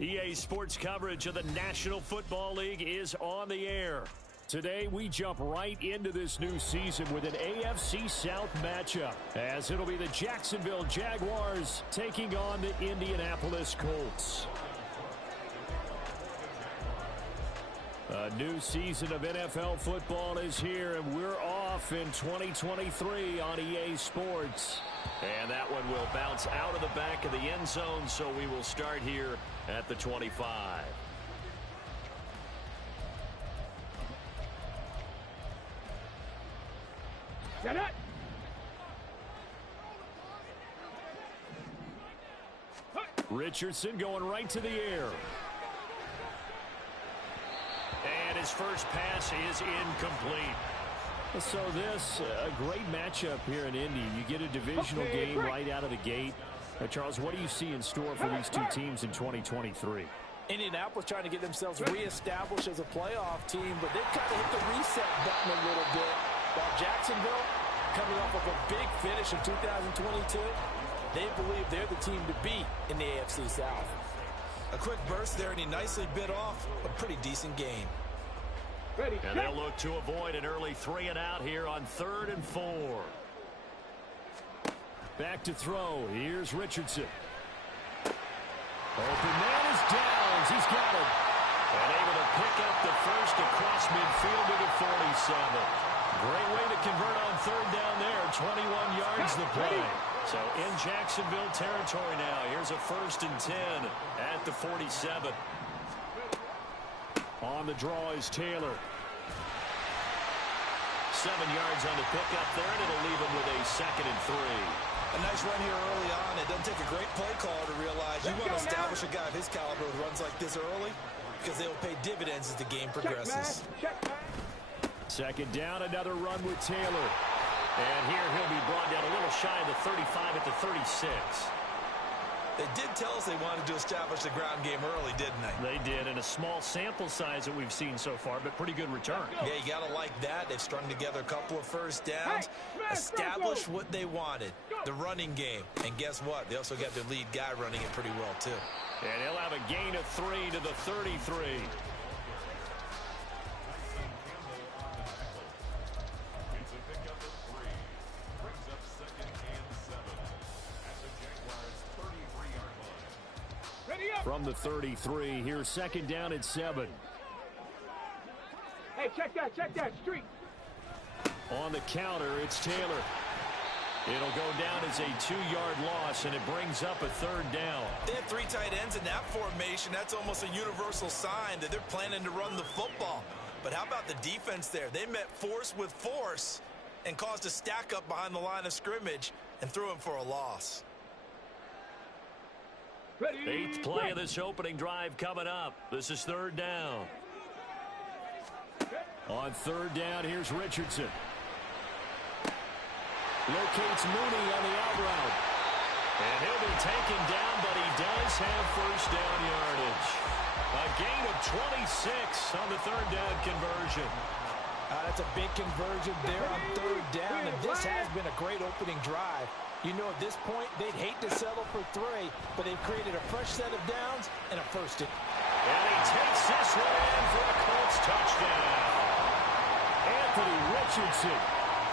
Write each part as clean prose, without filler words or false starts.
EA Sports coverage of the National Football League is on the air. Today, we jump right into this new season with an AFC South matchup, as it'll be the Jacksonville Jaguars taking on the Indianapolis Colts. A new season of NFL football is here, and we're off in 2023 on EA Sports. And that one will bounce out of the back of the end zone, so we will start here at the 25. Get it! Richardson going right to the air. And his first pass is incomplete. So this, a great matchup here in Indy. You get a divisional game right out of the gate. Charles, what do you see in store for these two teams in 2023? Indianapolis trying to get themselves reestablished as a playoff team, but they've kind of hit the reset button a little bit. While Jacksonville, coming off of a big finish in 2022, they believe they're the team to beat in the AFC South. A quick burst there, and he nicely bit off a pretty decent game. Ready, and they'll look to avoid an early 3-and-out here on 3rd and 4. Back to throw. Here's Richardson. Open man is Downs. He's got it. And able to pick up the first across midfield to the 47. Great way to convert on 3rd down there. 21 yards the play. So in Jacksonville territory now. Here's a 1st and 10 at the 47. On the draw is Taylor. 7 yards on the pickup there, and it'll leave him with a 2nd and 3. A nice run here early on. It doesn't take a great play caller to realize you want to establish a guy of his caliber with runs like this early, because they will pay dividends as the game progresses. Check, man. 2nd down, another run with Taylor. And here he'll be brought down a little shy of the 35 at the 36. They did tell us they wanted to establish the ground game early, didn't they? They did, and a small sample size that we've seen so far, but pretty good return. Yeah, you got to like that. They've strung together a couple of first downs, established what they wanted, the running game. And guess what? They also got their lead guy running it pretty well, too. And he'll have a gain of 3 to the 33. From the 33, here's 2nd down and 7. Hey, check that, street. On the counter, it's Taylor. It'll go down as a 2-yard loss, and it brings up a 3rd down. They have 3 tight ends in that formation. That's almost a universal sign that they're planning to run the football. But how about the defense there? They met force with force and caused a stack up behind the line of scrimmage and threw him for a loss. 8th play of this opening drive coming up. This is 3rd down. On 3rd down, here's Richardson. Locates Mooney on the out route. And he'll be taken down, but he does have 1st down yardage. A gain of 26 on the 3rd down conversion. That's a big conversion there on 3rd down, and this has been a great opening drive. You know, at this point, they'd hate to settle for 3, but they've created a fresh set of downs and a 1st. And he takes this one in for a Colts touchdown. Anthony Richardson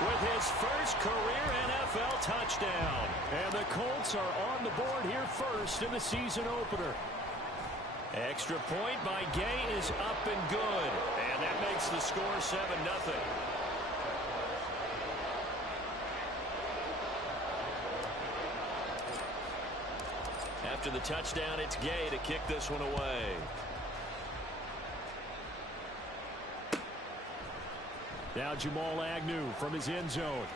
with his first career NFL touchdown. And the Colts are on the board here first in the season opener. Extra point by Gay is up and good. And that makes the score 7-0. After the touchdown, it's Gay to kick this one away. Now Jamal Agnew from his end zone.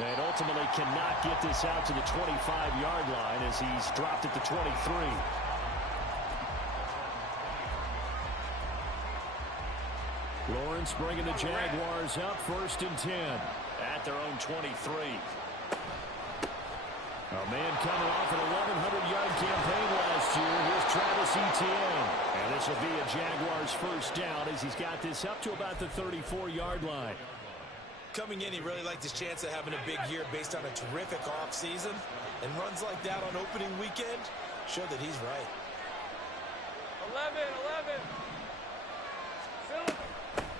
And ultimately cannot get this out to the 25-yard line as he's dropped at the 23. Lawrence bringing the Jaguars up 1st and 10 at their own 23. A man coming off an 1,100-yard campaign last year. Here's Travis Etienne. And this will be a Jaguars 1st down as he's got this up to about the 34-yard line. Coming in, he really liked his chance of having a big year based on a terrific offseason. And runs like that on opening weekend, showed that he's right. 11.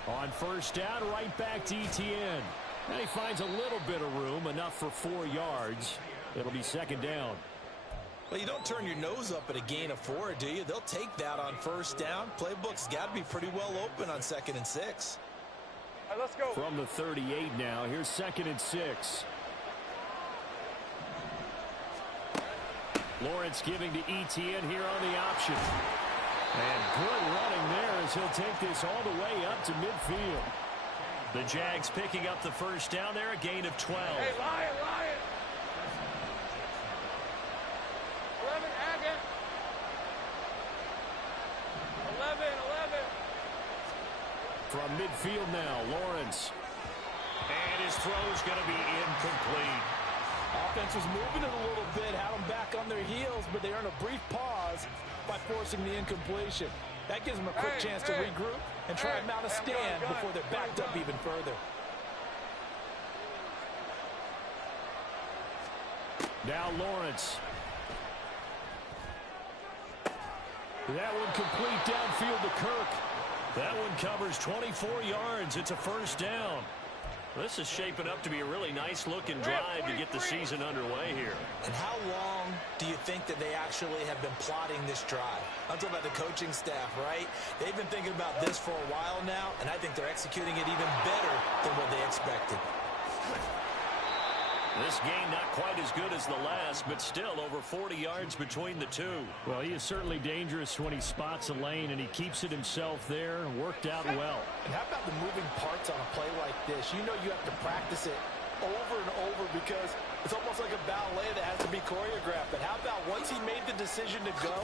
On first down, right back to Etienne. And he finds a little bit of room, enough for 4 yards. It'll be second down. Well, you don't turn your nose up at a gain of 4, do you? They'll take that on first down. Playbook's got to be pretty well open on 2nd and 6. All right, let's go. From the 38 now, here's 2nd and 6. Lawrence giving to Etienne here on the option. And good running there as he'll take this all the way up to midfield. The Jags picking up the first down there, a gain of 12. Hey, Lion. 11, Agate. 11. From midfield now, Lawrence. And his throw's going to be incomplete. Offense was moving it a little bit, had them back on their heels, but they earned a brief pause by forcing the incompletion. That gives them a quick chance to regroup and try and mount a stand before they're backed up even further. Now Lawrence. That one complete downfield to Kirk. That one covers 24 yards. It's a first down. This is shaping up to be a really nice-looking drive to get the season underway here. And how long do you think that they actually have been plotting this drive? I'm talking about the coaching staff, right? They've been thinking about this for a while now, and I think they're executing it even better than what they expected. This game not quite as good as the last, but still over 40 yards between the two. Well, he is certainly dangerous when he spots a lane, and he keeps it himself there. Worked out well. And how about the moving parts on a play like this? You know you have to practice it over and over because it's almost like a ballet that has to be choreographed. But how about once he made the decision to go?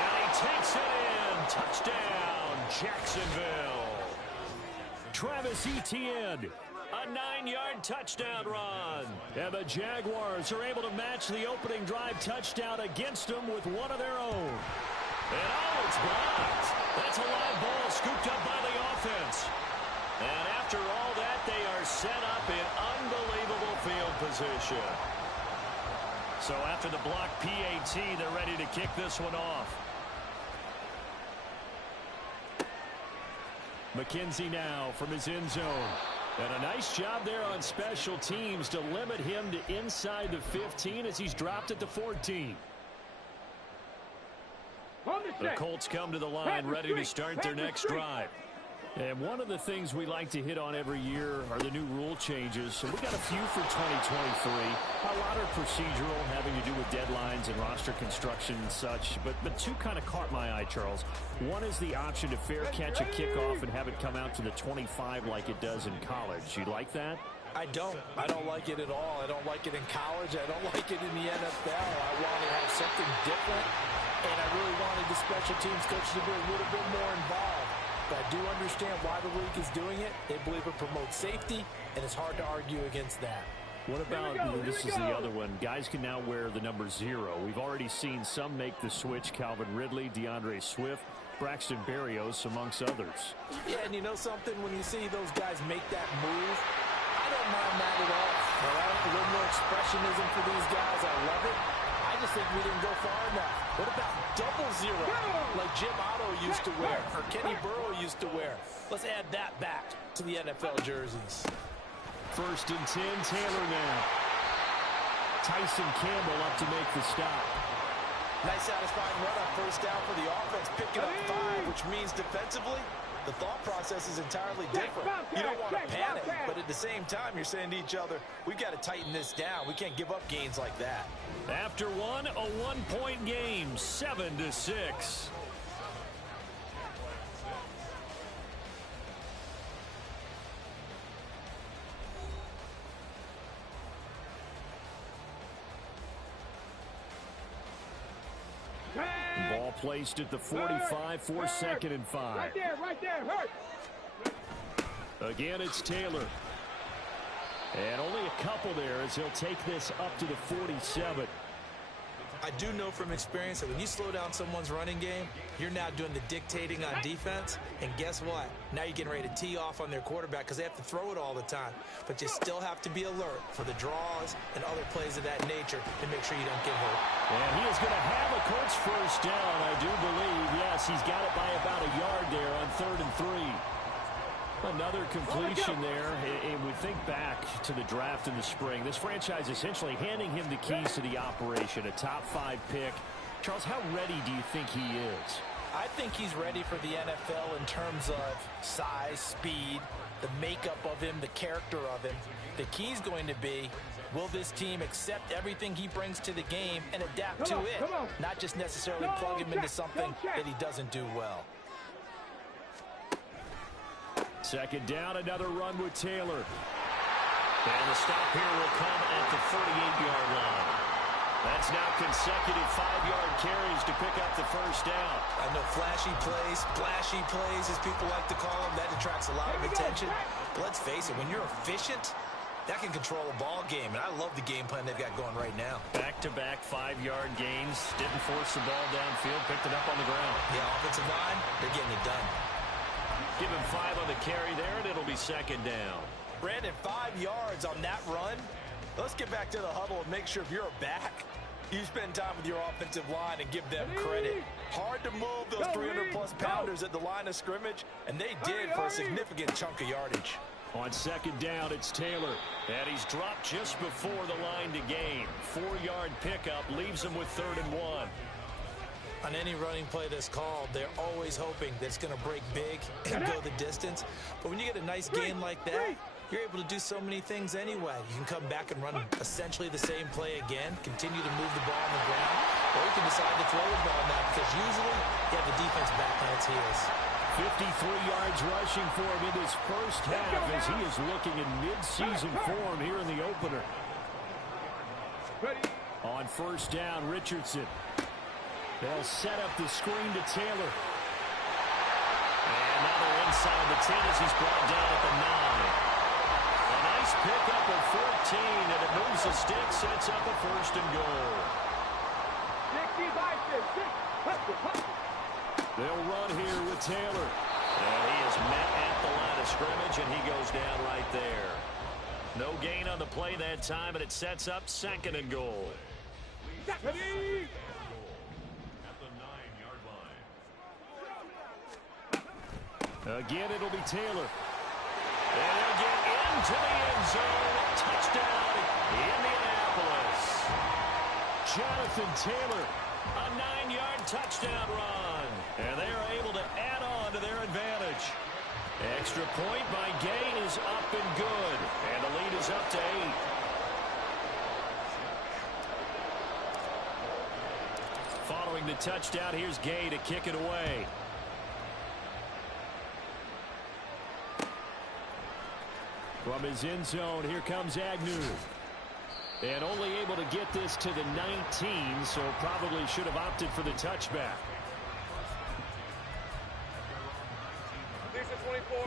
And he takes it in. Touchdown, Jacksonville. Travis Etienne. A 9-yard touchdown run. And the Jaguars are able to match the opening drive touchdown against them with one of their own. And it's blocked. That's a live ball scooped up by the offense. And after all that, they are set up in unbelievable field position. So after the block PAT, they're ready to kick this one off. McKenzie now from his end zone. And a nice job there on special teams to limit him to inside the 15 as he's dropped at the 14. The Colts come to the line ready to start their next drive. And one of the things we like to hit on every year are the new rule changes. And we got a few for 2023. A lot are procedural, having to do with deadlines and roster construction and such. But two kind of caught my eye, Charles. One is the option to fair catch a kickoff and have it come out to the 25 like it does in college. You like that? I don't like it at all. I don't like it in college. I don't like it in the NFL. I want to have something different. And I really wanted the special teams coach to be a little bit more involved. But I do understand why the league is doing it. They believe it promotes safety, and it's hard to argue against that. What about, this is the other one, guys can now wear the number 0. We've already seen some make the switch, Calvin Ridley, DeAndre Swift, Braxton Berrios, amongst others. Yeah, and you know something? When you see those guys make that move, I don't mind that at all. All right? A little more expressionism for these guys. I love it. I just think we didn't go far enough. What about double 0, like Jim Otto used to wear, or Kenny Burrow used to wear? Let's add that back to the NFL jerseys. 1st and 10, Taylor now. Tyson Campbell up to make the stop. Nice satisfying run on first down for the offense, picking up 5, which means defensively, the thought process is entirely different. You don't want to panic, but at the same time, you're saying to each other, we've got to tighten this down. We can't give up gains like that. After one, a 1-point game, 7-6. Ball placed at the 45 for 2nd and 5. Right there, hurt. Again, it's Taylor. And only a couple there as he'll take this up to the 47. I do know from experience that when you slow down someone's running game, you're now doing the dictating on defense. And guess what? Now you're getting ready to tee off on their quarterback because they have to throw it all the time. But you still have to be alert for the draws and other plays of that nature to make sure you don't get hurt. And he is going to have a Colts first down, I do believe. Yes, he's got it by about a yard there on 3rd and 3. Another completion there, and we think back to the draft in the spring. This franchise essentially handing him the keys to the operation, a top 5 pick. Charles, how ready do you think he is? I think he's ready for the NFL in terms of size, speed, the makeup of him, the character of him. The key's going to be, will this team accept everything he brings to the game and adapt to it, not just necessarily plug him into something that he doesn't do well. Second down, another run with Taylor. And the stop here will come at the 48-yard line. That's now consecutive 5-yard carries to pick up the first down. I know flashy plays, splashy plays, as people like to call them, that attracts a lot of attention. But let's face it, when you're efficient, that can control a ball game. And I love the game plan they've got going right now. Back-to-back 5-yard gains. Didn't force the ball downfield, picked it up on the ground. Yeah, offensive line, they're getting it done. Give him 5 on the carry there, and it'll be second down. Brandon, 5 yards on that run. Let's get back to the huddle and make sure if you're a back, you spend time with your offensive line and give them credit. Hard to move those 300-plus pounders at the line of scrimmage, and they did for a significant chunk of yardage. On second down, it's Taylor, and he's dropped just before the line to gain. 4-yard pickup leaves him with 3rd and 1. On any running play that's called, they're always hoping that it's going to break big and go the distance. But when you get a nice gain like that, you're able to do so many things anyway. You can come back and run essentially the same play again, continue to move the ball on the ground, or you can decide to throw the ball now because usually you have the defense back on its heels. 53 yards rushing for him in his first half as he is looking in mid-season form here in the opener. On first down, Richardson. They'll set up the screen to Taylor. And now they're inside the 10 as he's brought down at the 9. A nice pickup of 14, and it moves the stick, sets up a 1st and goal. They'll run here with Taylor. And he is met at the line of scrimmage, and he goes down right there. No gain on the play that time, and it sets up 2nd and goal. Again, it'll be Taylor. And they'll get into the end zone. Touchdown, Indianapolis. Jonathan Taylor, a 9-yard touchdown run. And they are able to add on to their advantage. Extra point by Gay is up and good. And the lead is up to 8. Following the touchdown, here's Gay to kick it away. From his end zone, here comes Agnew. And only able to get this to the 19, so probably should have opted for the touchback.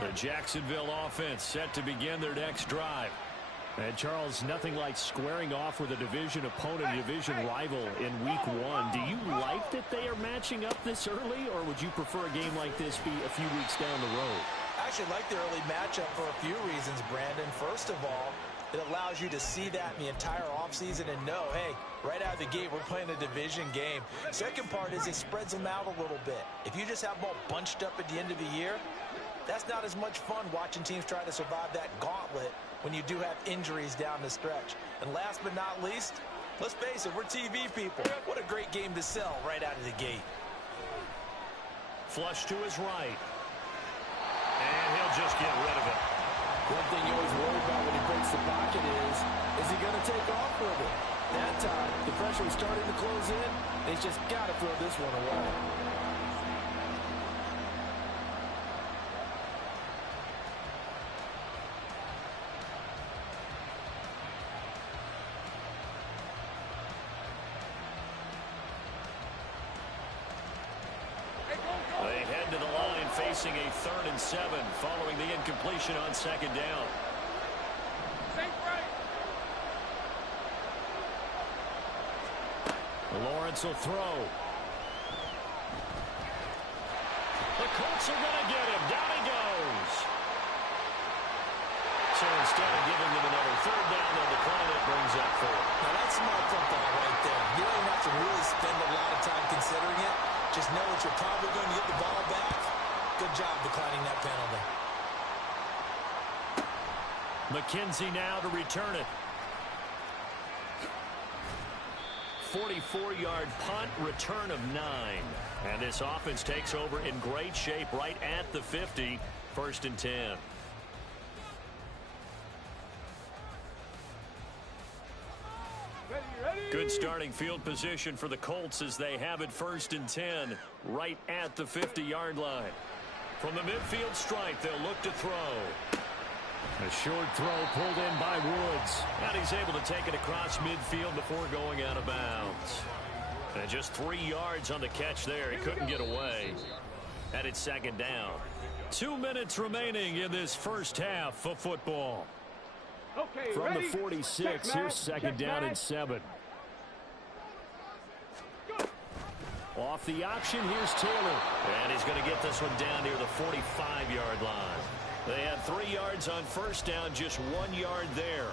The Jacksonville offense set to begin their next drive. And Charles, nothing like squaring off with a division opponent, division rival in week 1. Do you like that they are matching up this early, or would you prefer a game like this be a few weeks down the road? I actually like the early matchup for a few reasons, Brandon. First of all, it allows you to see that in the entire offseason and know, hey, right out of the gate, we're playing a division game. Second part is it spreads them out a little bit. If you just have them all bunched up at the end of the year, that's not as much fun watching teams try to survive that gauntlet when you do have injuries down the stretch. And last but not least, let's face it, we're TV people. What a great game to sell right out of the gate. Flush to his right. And he'll just get rid of it. One thing you always worry about when he breaks the pocket is he going to take off with it? That time, the pressure was starting to close in. They just got to throw this one away. They head to the line facing a 3rd and 7 following the incompletion on second down. Lawrence will throw. The Colts are going to get him. Down he goes. So instead of giving them another third down, they'll decline it, brings up 4. Now that's smart football right there. You don't have to really spend a lot of time considering it. Just know that you're probably going to get the ball back. Good job declining that penalty. McKenzie now to return it. 44-yard punt, return of 9. And this offense takes over in great shape right at the 50, 1st and 10. Good starting field position for the Colts as they have it 1st and 10 right at the 50-yard line. From the midfield stripe, they'll look to throw. A short throw pulled in by Woods. And he's able to take it across midfield before going out of bounds. And just 3 yards on the catch there. He couldn't get away. And it's 2nd down. 2 minutes remaining in this first half of football. Okay, From ready? the 46, Check, here's 2nd down and 7. Off the option, here's Taylor. And he's going to get this one down near the 45-yard line. They had 3 yards on 1st down, just 1 yard there.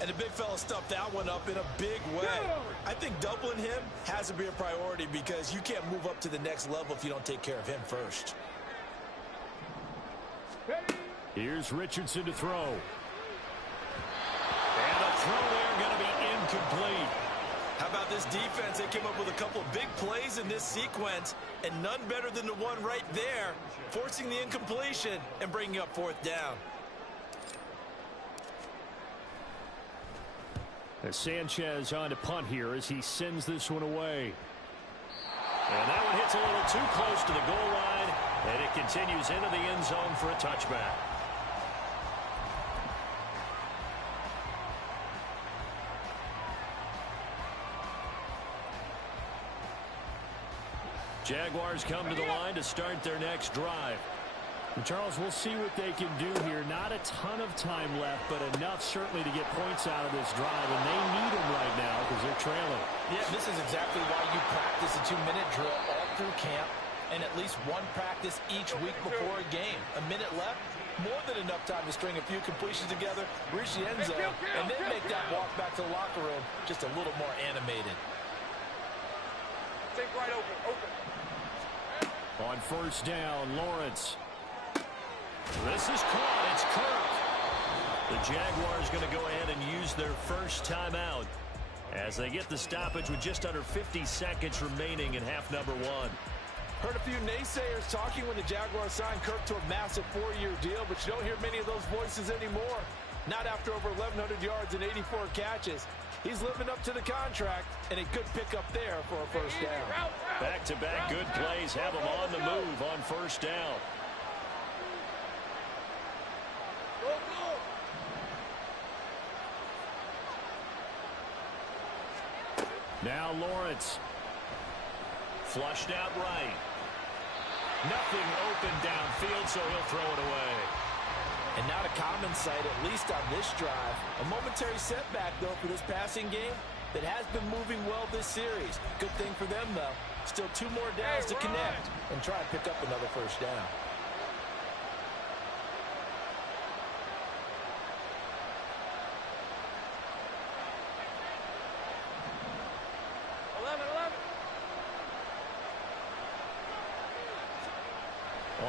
And the big fella stuffed that one up in a big way. I think doubling him has to be a priority because you can't move up to the next level if you don't take care of him first. Here's Richardson to throw. And the throw there going to be incomplete. How about this defense? They came up with a couple of big plays in this sequence, and none better than the one right there, forcing the incompletion and bringing up 4th down. As Sanchez on to punt here as he sends this one away. And that one hits a little too close to the goal line, and it continues into the end zone for a touchback. Jaguars come to the line to start their next drive. And Charles, we'll see what they can do here. Not a ton of time left, but enough certainly to get points out of this drive, and they need them right now because they're trailing. Yeah, this is exactly why you practice a 2-minute drill all through camp and at least one practice each week before a game. A minute left, more than enough time to string a few completions together, reach the end zone, and then make that walk back to the locker room just a little more animated. Take right open. On 1st down, Lawrence. This is caught. It's Kirk. The Jaguars going to go ahead and use their first timeout as they get the stoppage with just under 50 seconds remaining in half number 1. Heard a few naysayers talking when the Jaguars signed Kirk to a massive 4-year deal, but you don't hear many of those voices anymore. Not after over 1,100 yards and 84 catches. He's living up to the contract, and a good pickup there for a 1st down. Back-to-back good plays have him on the move on 1st down. Now Lawrence. Flushed out right. Nothing open downfield, so he'll throw it away. And not a common sight, at least on this drive. A momentary setback, though, for this passing game that has been moving well this series. Good thing for them, though. Still 2 more downs to connect and try and pick up another 1st down.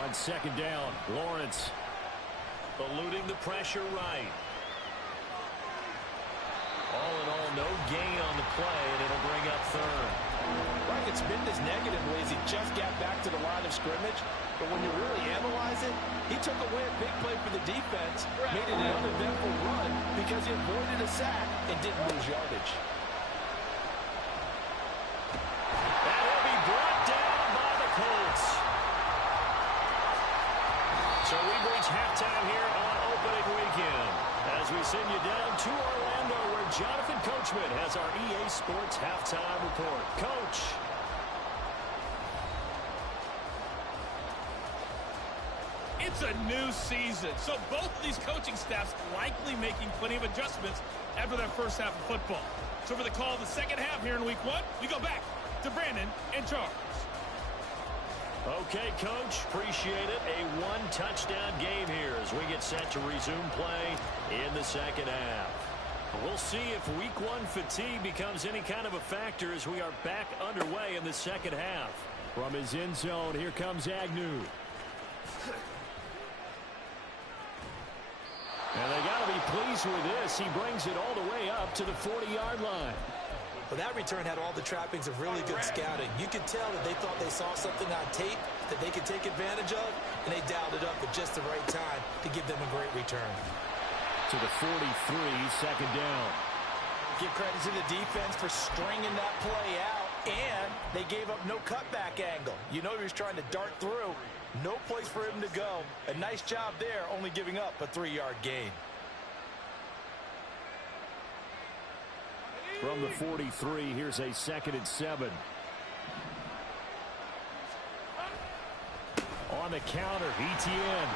On 2nd down, Lawrence. Eluding the pressure right. All in all, no gain on the play, and it'll bring up 3rd. Like it's been this negatively as he just got back to the line of scrimmage. But when you really analyze it, he took away a big play for the defense, made it an uneventful run because he avoided a sack and didn't lose yardage. That will be brought down by the Colts. So we reach halftime here on opening weekend as we send you down to Orlando where Jonathan Coachman has our EA Sports halftime report. Coach. It's a new season, so both of these coaching staffs likely making plenty of adjustments after their first half of football. So for the call of the second half here in week 1, we go back to Brandon and Charles. Okay, Coach, appreciate it. A one-touchdown game here as we get set to resume play in the second half. We'll see if week 1 fatigue becomes any kind of a factor as we are back underway in the second half. From his end zone, here comes Agnew. And they got to be pleased with this. He brings it all the way up to the 40-yard line. Well, that return had all the trappings of really good scouting. You could tell that they thought they saw something on tape that they could take advantage of, and they dialed it up at just the right time to give them a great return. To the 43, second down. Give credit to the defense for stringing that play out, and they gave up no cutback angle. You know he was trying to dart through. No place for him to go. A nice job there, only giving up a 3-yard gain. From the 43, here's a 2nd and 7. On the counter, Etienne.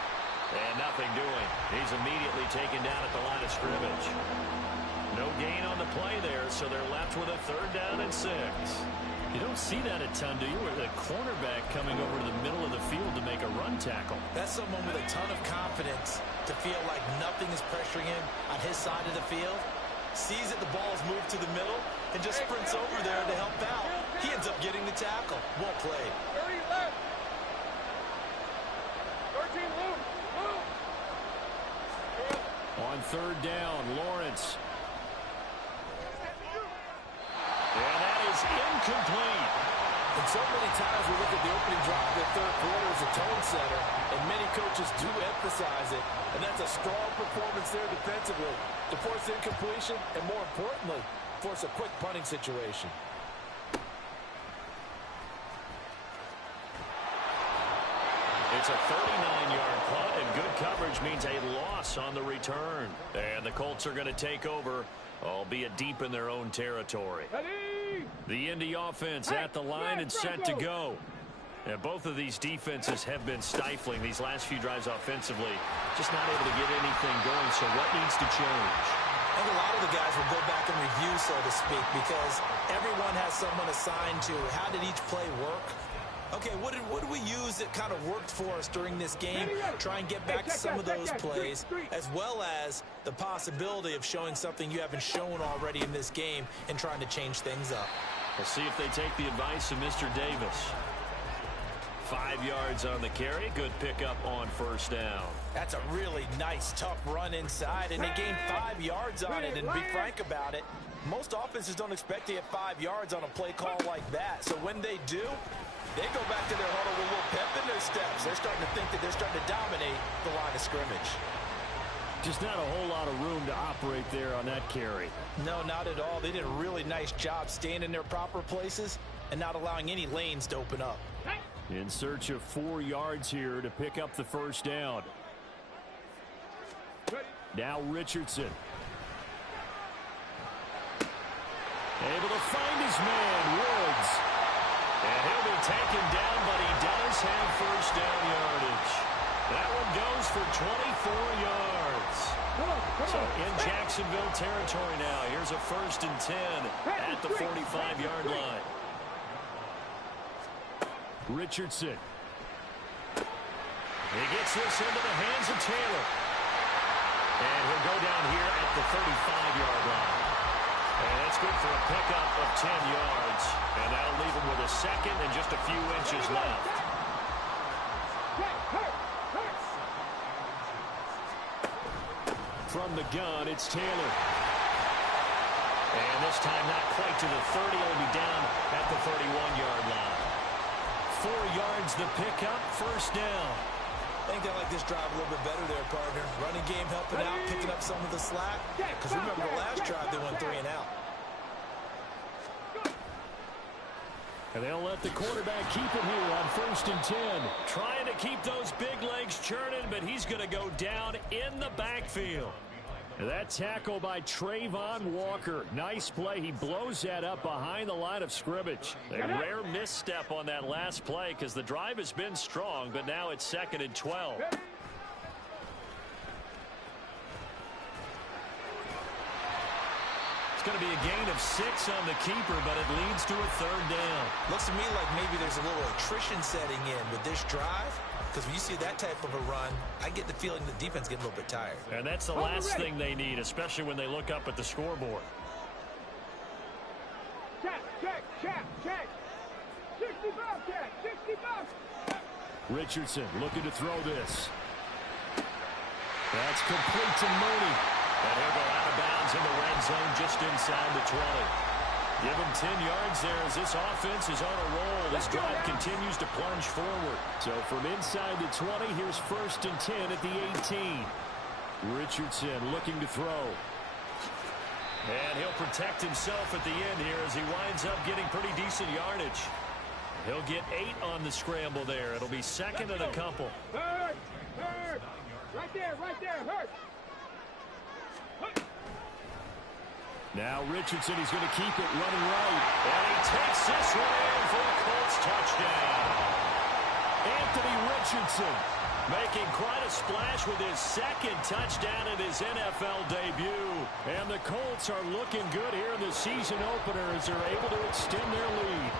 And nothing doing. He's immediately taken down at the line of scrimmage. No gain on the play there, so they're left with a 3rd down and 6. You don't see that a ton, do you? With a cornerback coming over to the middle of the field to make a run tackle. That's someone with a ton of confidence to feel like nothing is pressuring him on his side of the field. Sees that the ball is moved to the middle and just sprints over there to help out. He ends up getting the tackle. Well played. 30 left. 13 loose. On 3rd down, Lawrence. And that is incomplete. And so many times we look at the opening drive of the 3rd quarter as a tone setter, and many coaches do emphasize it. And that's a strong performance there defensively to force incompletion and, more importantly, force a quick punting situation. It's a 39-yard punt, and good coverage means a loss on the return. And the Colts are going to take over, albeit deep in their own territory. The Indy offense at the line and set to go. And both of these defenses have been stifling these last few drives offensively. Just not able to get anything going, so what needs to change? I think a lot of the guys will go back and review, so to speak, because everyone has someone assigned to how did each play work. Okay, what did we use that kind of worked for us during this game? Try and get back to some of those plays, as well as the possibility of showing something you haven't shown already in this game and trying to change things up. We'll see if they take the advice of Mr. Davis. 5 yards on the carry. Good pickup on 1st down. That's a really nice, tough run inside, and they gained 5 yards on it. And to be frank about it, most offenses don't expect to get 5 yards on a play call like that. So when they do, they go back to their huddle with a little pep in their steps. They're starting to think that they're starting to dominate the line of scrimmage. Just not a whole lot of room to operate there on that carry. No, not at all. They did a really nice job staying in their proper places and not allowing any lanes to open up. In search of 4 yards here to pick up the 1st down. Now Richardson. Able to find his man, Woods. And he'll be taken down, but he does have 1st down yardage. That one goes for 24 yards. So in Jacksonville territory now. Here's a 1st and 10 at the 45-yard line. Richardson. He gets this into the hands of Taylor. And he'll go down here at the 35-yard line. And that's good for a pickup of 10 yards. And that'll leave him with a 2nd and just a few inches left. From the gun, it's Taylor. And this time not quite to the 30. He'll be down at the 31-yard line. 4 yards the pickup, 1st down. I think they like this drive a little bit better there, partner. Running game helping out, picking up some of the slack. Because remember the last drive, they went 3 and out. And they'll let the quarterback keep it here on 1st and 10. Trying to keep those big legs churning, but he's going to go down in the backfield. That tackle by Trayvon Walker. Nice play. He blows that up behind the line of scrimmage. A rare misstep on that last play because the drive has been strong, but now it's 2nd and 12. It's going to be a gain of 6 on the keeper, but it leads to a third down. Looks to me like maybe there's a little attrition setting in with this drive, because when you see that type of a run, I get the feeling the defense getting a little bit tired. And that's the last thing they need, especially when they look up at the scoreboard. Check, check, check, check. 60 bucks, check, 60 bucks. Richardson looking to throw this. That's complete to Mooney. And he'll go out of bounds in the red zone just inside the 20. Give him 10 yards there as this offense is on a roll. This drive continues to plunge forward. So from inside the 20, here's 1st and 10 at the 18. Richardson looking to throw. And he'll protect himself at the end here as he winds up getting pretty decent yardage. He'll get 8 on the scramble there. It'll be 2nd and a couple. Hurt, hurt. Right there, hurt. Now Richardson, he's going to keep it running right. And he takes this one in for a Colts touchdown. Anthony Richardson making quite a splash with his 2nd touchdown in his NFL debut. And the Colts are looking good here in the season opener as they're able to extend their lead.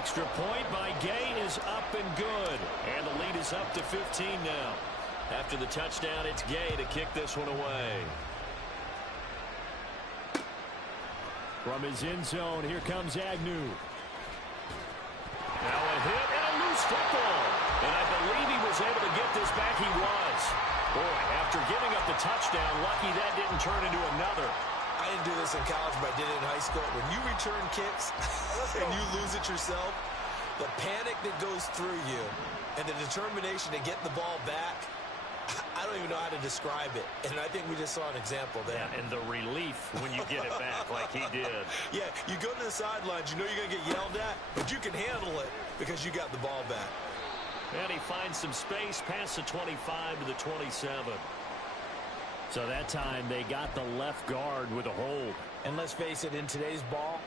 Extra point by Gay is up and good. And the lead is up to 15 now. After the touchdown, it's Gay to kick this one away. From his end zone, here comes Agnew. Now a hit and a loose football. And I believe he was able to get this back. He was. Boy, after giving up the touchdown, lucky that didn't turn into another. I didn't do this in college, but I did it in high school. When you return kicks and you lose it yourself, the panic that goes through you and the determination to get the ball back, I don't even know how to describe it. And I think we just saw an example there. Yeah, and the relief when you get it back like he did. Yeah, you go to the sidelines, you know you're going to get yelled at, but you can handle it because you got the ball back. And he finds some space past the 25 to the 27. So that time they got the left guard with a hold. And let's face it, in today's ball,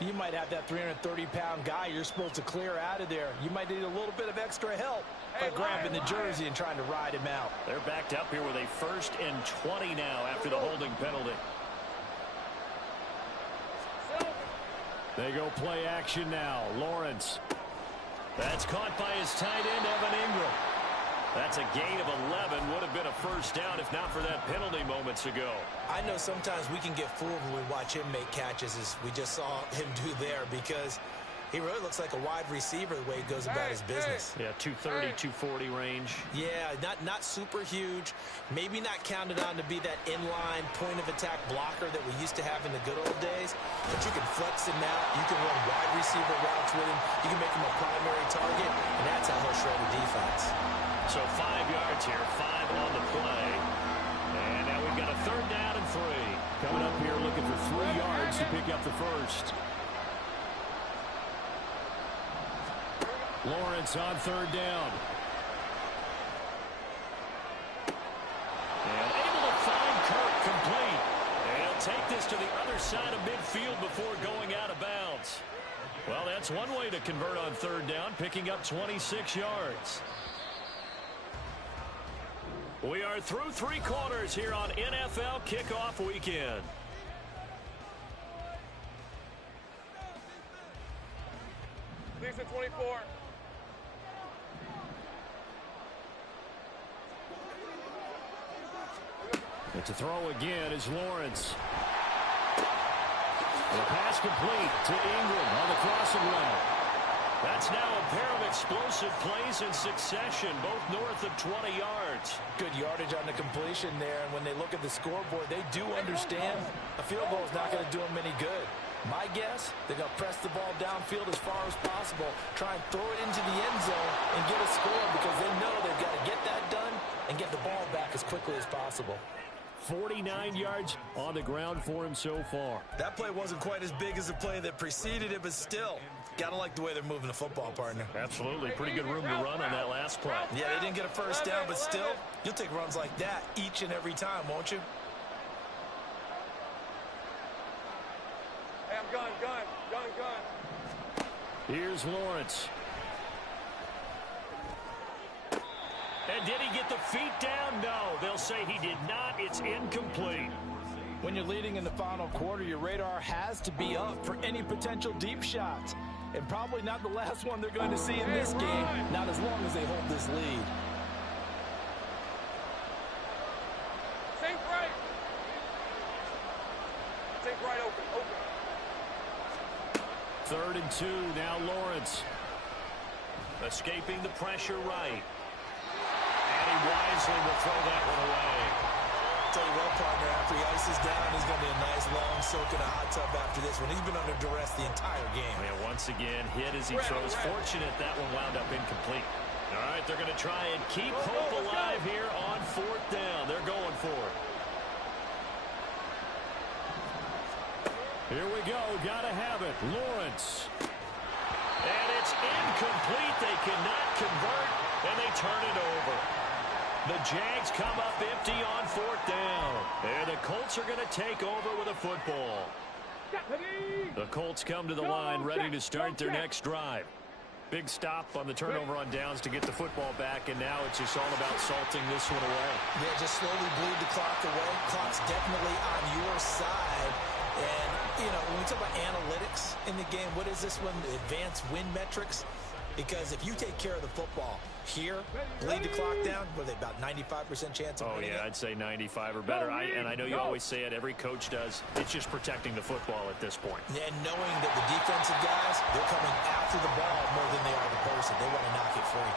you might have that 330-pound guy you're supposed to clear out of there. You might need a little bit of extra help by grabbing the jersey and trying to ride him out. They're backed up here with a 1st and 20 now after the holding penalty. They go play action now. Lawrence. That's caught by his tight end, Evan Ingram. That's a gain of 11. Would have been a 1st down if not for that penalty moments ago. I know sometimes we can get fooled when we watch him make catches, as we just saw him do there, because he really looks like a wide receiver the way he goes about his business. Yeah, 230, 240 range. Yeah, not super huge. Maybe not counted on to be that inline point-of-attack blocker that we used to have in the good old days. But you can flex him out. You can run wide receiver routes with him. You can make him a primary target, and that's how he'll shred a defense. So 5 yards here, 5 on the play. And now we've got a 3rd down and 3. Coming up here looking for 3 yards to pick up the 1st. Lawrence on 3rd down. And able to find Kirk complete. And he'll take this to the other side of midfield before going out of bounds. Well, that's one way to convert on 3rd down, picking up 26 yards. We are through 3 quarters here on NFL Kickoff Weekend. Lisa 24. It's a throw again is Lawrence. The pass complete to Ingram on the crossing route. That's now a pair of explosive plays in succession, both north of 20 yards. Good yardage on the completion there, and when they look at the scoreboard, they do understand a field goal is not going to do them any good. My guess, they're going to press the ball downfield as far as possible, try and throw it into the end zone and get a score because they know they've got to get that done and get the ball back as quickly as possible. 49 yards on the ground for him so far. That play wasn't quite as big as the play that preceded it, but still, gotta like the way they're moving the football, partner. Absolutely. Pretty good room to run on that last play. Yeah, they didn't get a 1st down, but still, you'll take runs like that each and every time, won't you? Hey, I'm gun. Here's Lawrence. And did he get the feet down? No, they'll say he did not. It's incomplete. When When you're leading in the final quarter, your radar has to be up for any potential deep shots. And probably not the last one they're going to see in this game, not as long as they hold this lead. Think right. Think right open. 3rd and 2, now Lawrence. Escaping the pressure right. And he wisely will throw that one away. Tell you what, partner, after he ices down, he's going to be a nice long soak in a hot tub after this one. He's been under duress the entire game. Yeah, once again, hit as he throws. Fortunate that one wound up incomplete. All right, they're going to try and keep hope alive here on 4th down. They're going for it. Here we go. Got to have it. Lawrence. And it's incomplete. They cannot convert, and they turn it over. The Jags come up empty on 4th down. And the Colts are going to take over with a football. The Colts come to the line ready to start their next drive. Big stop on the turnover on downs to get the football back, and now it's just all about salting this one away. Yeah, just slowly bleed the clock away. Clock's definitely on your side. And, you know, when we talk about analytics in the game, what is this one? The advanced win metrics? Because if you take care of the football here, bleed the clock down, what are they, about 95% chance of winning it? I'd say 95 or better. And I know you always say it, every coach does. It's just protecting the football at this point. And knowing that the defensive guys, they're coming after the ball more than they are the person. They want to knock it free.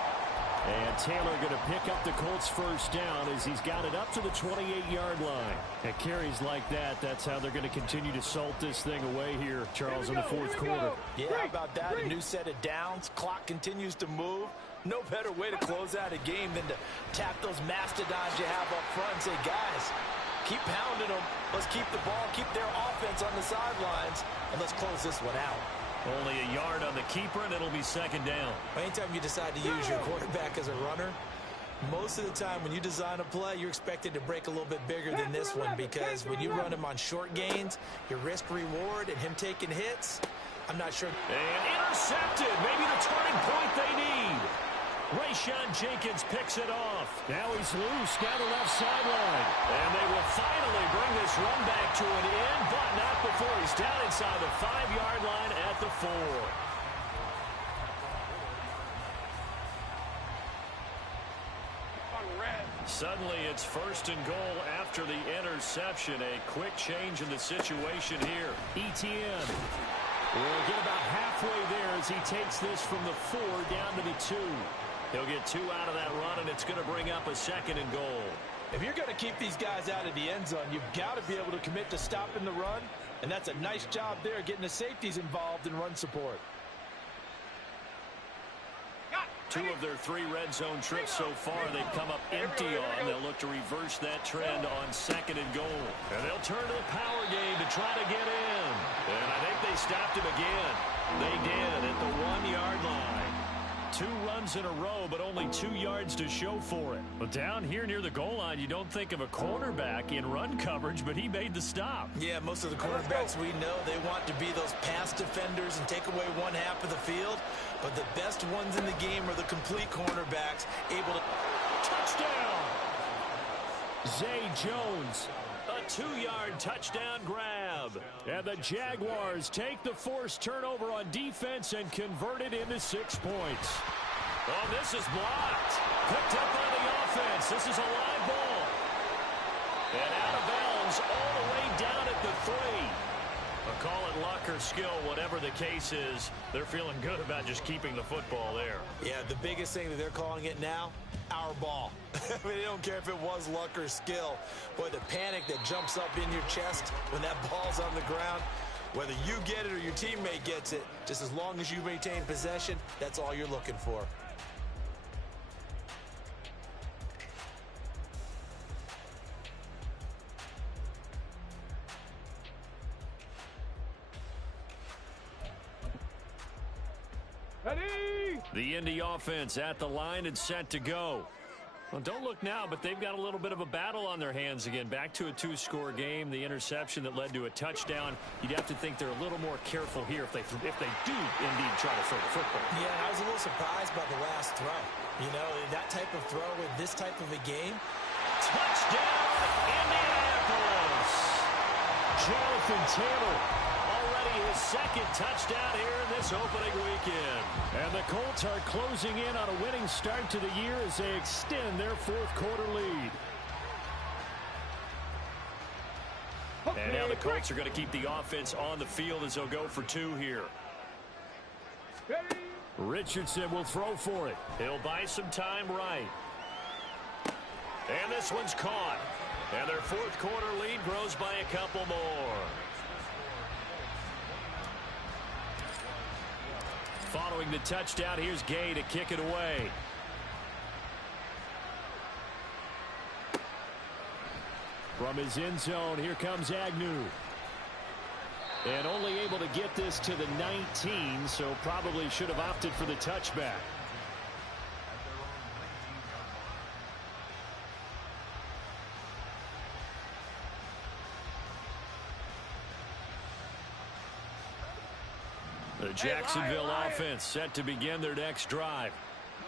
And Taylor going to pick up the Colts' 1st down as he's got it up to the 28-yard line. At carries like that, that's how they're going to continue to salt this thing away here, Charles, in the 4th quarter. Yeah, how about that? A new set of downs. Clock continues to move. No better way to close out a game than to tap those mastodons you have up front and say, guys, keep pounding them. Let's keep the ball, keep their offense on the sidelines, and let's close this one out. Only a yard on the keeper, and it'll be 2nd down. Anytime you decide to use your quarterback as a runner, most of the time when you design a play, you're expected to break a little bit bigger than this one, because when you run him on short gains, your risk-reward and him taking hits, I'm not sure. And intercepted. Maybe the turning point they need. Rayshon Jenkins picks it off. Now he's loose down the left sideline. And they will finally bring this run back to an end, but not before he's down inside the 5-yard line at the 4. Suddenly it's 1st and goal after the interception. A quick change in the situation here. Etienne will get about halfway there as he takes this from the 4 down to the 2. He'll get 2 out of that run, and it's going to bring up a 2nd and goal. If you're going to keep these guys out of the end zone, you've got to be able to commit to stopping the run, and that's a nice job there getting the safeties involved in run support. 2 of their 3 red zone trips so far they've come up empty on. They'll look to reverse that trend on 2nd and goal. And they'll turn to the power game to try to get in. And I think they stopped him again. They did at the 1-yard line. 2 runs in a row, but only 2 yards to show for it. But down here near the goal line, you don't think of a cornerback in run coverage, but he made the stop. Yeah, most of the cornerbacks we know, they want to be those pass defenders and take away one half of the field. But the best ones in the game are the complete cornerbacks, able to... Touchdown! Zay Jones. A 2-yard touchdown grab. And the Jaguars take the forced turnover on defense and convert it into 6 points. Oh, this is blocked. Picked up by the offense. This is a live ball. And out of bounds all the way down at the 3. Call it luck or skill, whatever the case is, they're feeling good about just keeping the football there. Yeah, the biggest thing that they're calling it now, our ball. I mean, they don't care if it was luck or skill. Boy, the panic that jumps up in your chest when that ball's on the ground, whether you get it or your teammate gets it, just as long as you maintain possession, that's all you're looking for. The Indy offense at the line and set to go. Well, don't look now, but they've got a little bit of a battle on their hands again. Back to a 2-score game. The interception that led to a touchdown. You'd have to think they're a little more careful here if they do indeed try to throw the football. Yeah, I was a little surprised by the last throw. You know, that type of throw in this type of a game. Touchdown, Indianapolis! Jonathan Taylor, already his second touchdown here in this opening weekend. And the Colts are closing in on a winning start to the year as they extend their fourth quarter lead. And now the Colts are going to keep the offense on the field as they'll go for two here. Richardson will throw for it. He'll buy some time right. And this one's caught. And their fourth quarter lead grows by a couple more. Following the touchdown, here's Gay to kick it away. From his end zone, here comes Agnew. And only able to get this to the 19, so probably should have opted for the touchback. The Jacksonville offense set to begin their next drive.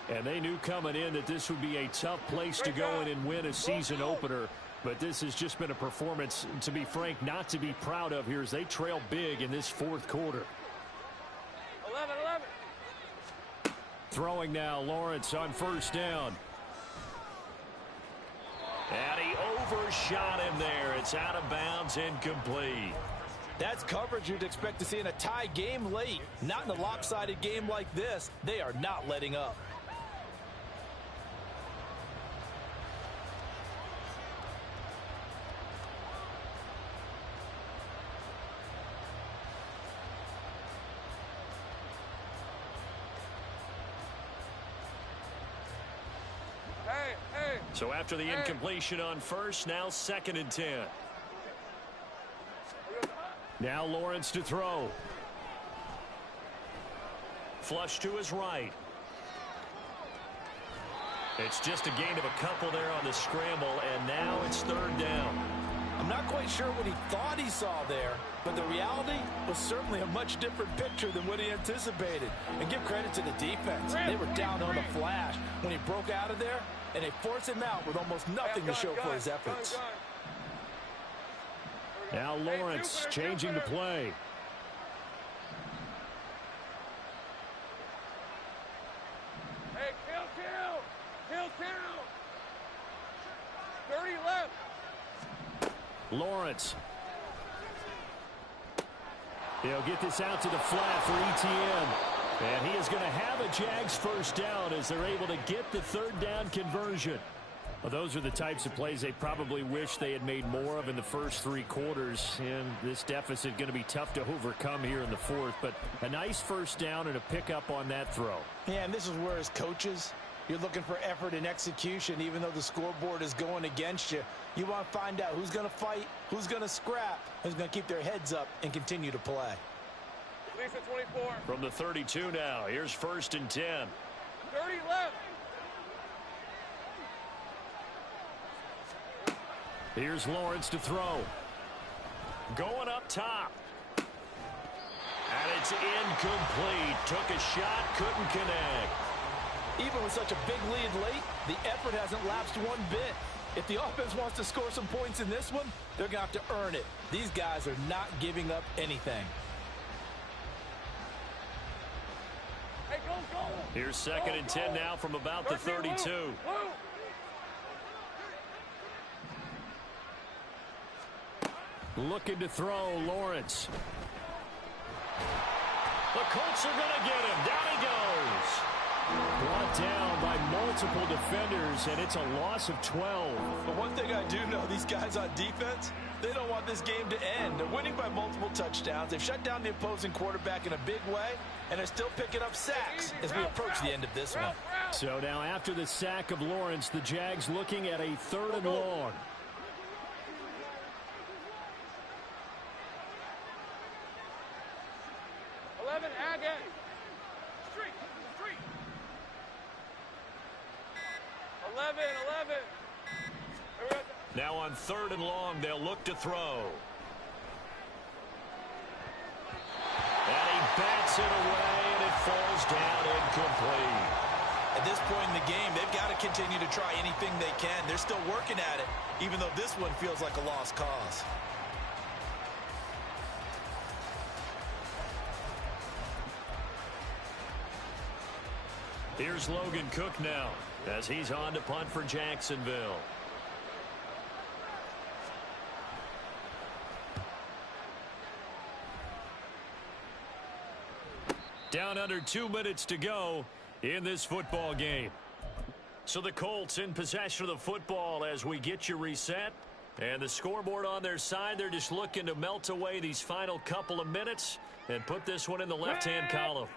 And they knew coming in that this would be a tough place to go in and win a season opener. But this has just been a performance, to be frank, not to be proud of here as they trail big in this fourth quarter. 11. Throwing now, Lawrence on first down. And he overshot him there. It's out of bounds, incomplete. That's coverage you'd expect to see in a tie game late. Not in a lopsided game like this. They are not letting up. So after the incompletion on first, now 2nd and 10. Now Lawrence to throw. Flush to his right. It's just a gain of a couple there on the scramble, and now it's 3rd down. I'm not quite sure what he thought he saw there, but the reality was certainly a much different picture than what he anticipated. And give credit to the defense. They were down on the flash when he broke out of there, and they forced him out with almost nothing to show for his efforts. Now Lawrence changing the play. Hey, kill. 30 left. Lawrence. He'll get this out to the flat for ETN. And he is going to have a Jags first down as they're able to get the 3rd down conversion. Well, those are the types of plays they probably wish they had made more of in the first 3 quarters. And this deficit going to be tough to overcome here in the 4th. But a nice first down and a pickup on that throw. Yeah, and this is where as coaches, you're looking for effort and execution. Even though the scoreboard is going against you, you want to find out who's going to fight, who's going to scrap, who's going to keep their heads up and continue to play. Lisa 24. From the 32 now, here's 1st and 10. 30 left. Here's Lawrence to throw. Going up top. And it's incomplete. Took a shot, couldn't connect. Even with such a big lead late, the effort hasn't lapsed one bit. If the offense wants to score some points in this one, they're going to have to earn it. These guys are not giving up anything. Hey, go. Here's 2nd and 10 now from about the 32. Looking to throw, Lawrence. The Colts are going to get him. Down he goes. Brought down by multiple defenders, and it's a loss of 12. But one thing I do know, these guys on defense, they don't want this game to end. They're winning by multiple touchdowns. They've shut down the opposing quarterback in a big way, and they're still picking up sacks as we approach the end of this one. So now after the sack of Lawrence, the Jags looking at a 3rd and long. Street. 11. Now on 3rd and long, they'll look to throw. And he bats it away, and it falls down incomplete. At this point in the game, they've got to continue to try anything they can. They're still working at it, even though this one feels like a lost cause. Here's Logan Cook now as he's on to punt for Jacksonville. Down under 2 minutes to go in this football game. So the Colts in possession of the football as we get you reset. And the scoreboard on their side, they're just looking to melt away these final couple of minutes and put this one in the left-hand column.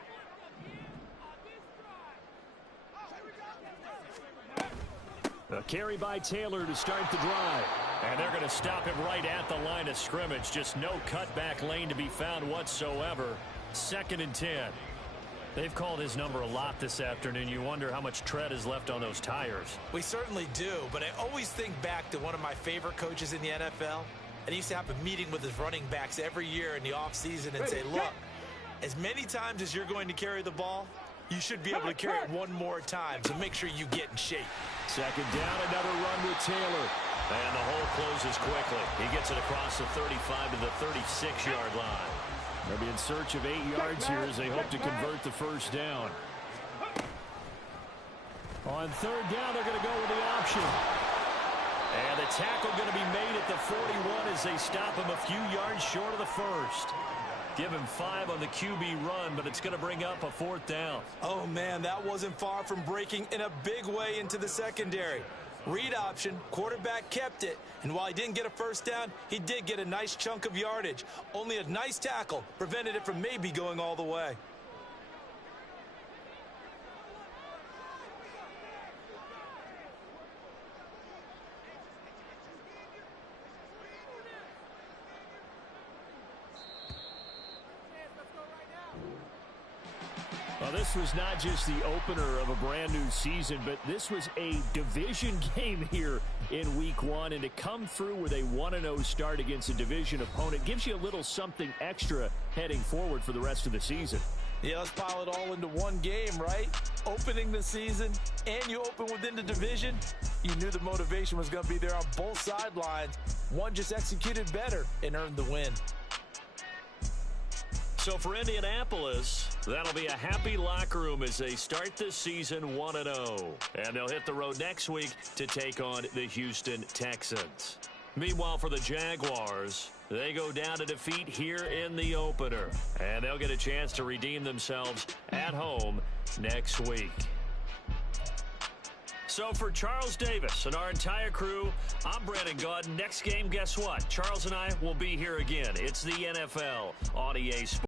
A carry by Taylor to start the drive. And they're going to stop him right at the line of scrimmage. Just no cutback lane to be found whatsoever. 2nd and 10. They've called his number a lot this afternoon. You wonder how much tread is left on those tires. We certainly do, but I always think back to one of my favorite coaches in the NFL. And he used to have a meeting with his running backs every year in the offseason and say, look, as many times as you're going to carry the ball, you should be able to carry it one more time, so make sure you get in shape. 2nd down, another run with Taylor. And the hole closes quickly. He gets it across the 35 to the 36-yard line. They'll be in search of 8 yards here as they hope to convert the first down. On 3rd down, they're going to go with the option. And the tackle going to be made at the 41 as they stop him a few yards short of the first. Give him 5 on the QB run, but it's going to bring up a 4th down. Oh, man, that wasn't far from breaking in a big way into the secondary. Read option, quarterback kept it, and while he didn't get a first down, he did get a nice chunk of yardage. Only a nice tackle prevented it from maybe going all the way. Well, this was not just the opener of a brand new season, but this was a division game here in week 1. And to come through with a 1-0 start against a division opponent gives you a little something extra heading forward for the rest of the season. Yeah, let's pile it all into one game, right? Opening the season, and you open within the division. You knew the motivation was going to be there on both sidelines. One just executed better and earned the win. So for Indianapolis, that'll be a happy locker room as they start this season 1-0. And they'll hit the road next week to take on the Houston Texans. Meanwhile, for the Jaguars, they go down to defeat here in the opener. And they'll get a chance to redeem themselves at home next week. So for Charles Davis and our entire crew, I'm Brandon Gaudin. Next game, guess what? Charles and I will be here again. It's the NFL on EA Sports.